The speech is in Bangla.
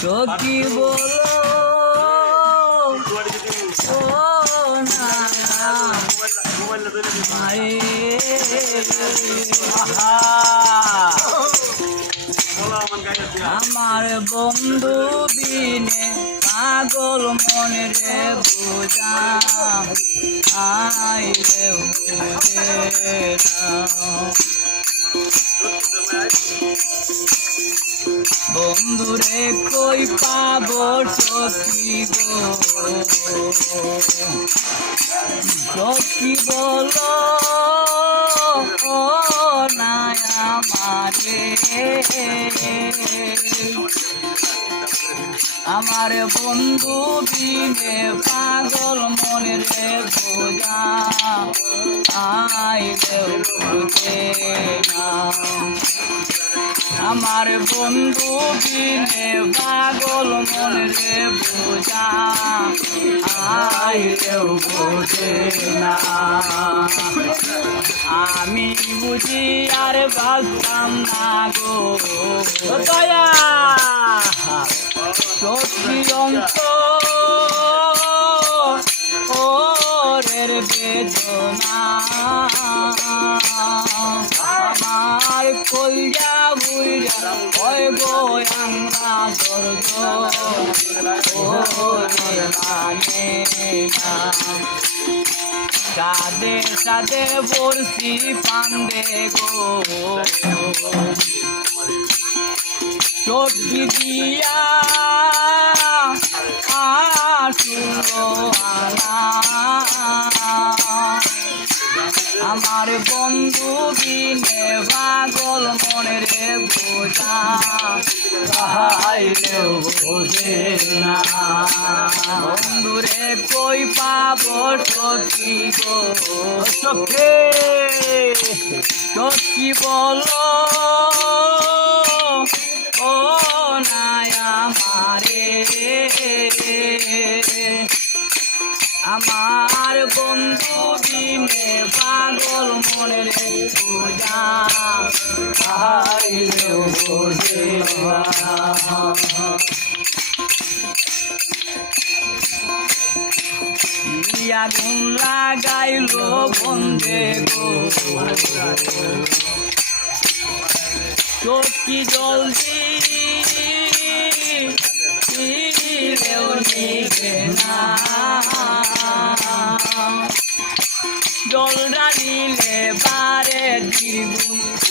সখী বলো আমার বন্ধু বিনে পাগল মনে রে বোঝা বন্ধুরে কই পাব সখী সখী বলো আমারে। আমার বন্ধু বিনে পাগল মনে রে বোঝা। আমার বন্ধু বিনে পাগল মনে বোঝা আইলেও বোঝে না। আমি বুঝি আর বাঁচতাম না গো দয়া আমার কইয়া বুইরা ওই গো আমরা দর্দ মানে না সাদে সাদে বর্ষি পান্দে গো। চোখি দিয়া আনা আমার বন্ধু বিনে পাগল মনে রে বোঝা বোঝে না। বন্ধুরে কই পাব সখী গো? সখে! সখী বলো আমারে বন্ধু বিনে পাগল মনে রে পূজা আগুন লাগাইলো বন্ধে গো? চোখি জলদি নিবে না জল ডালিলে বারে দ্বিগুণ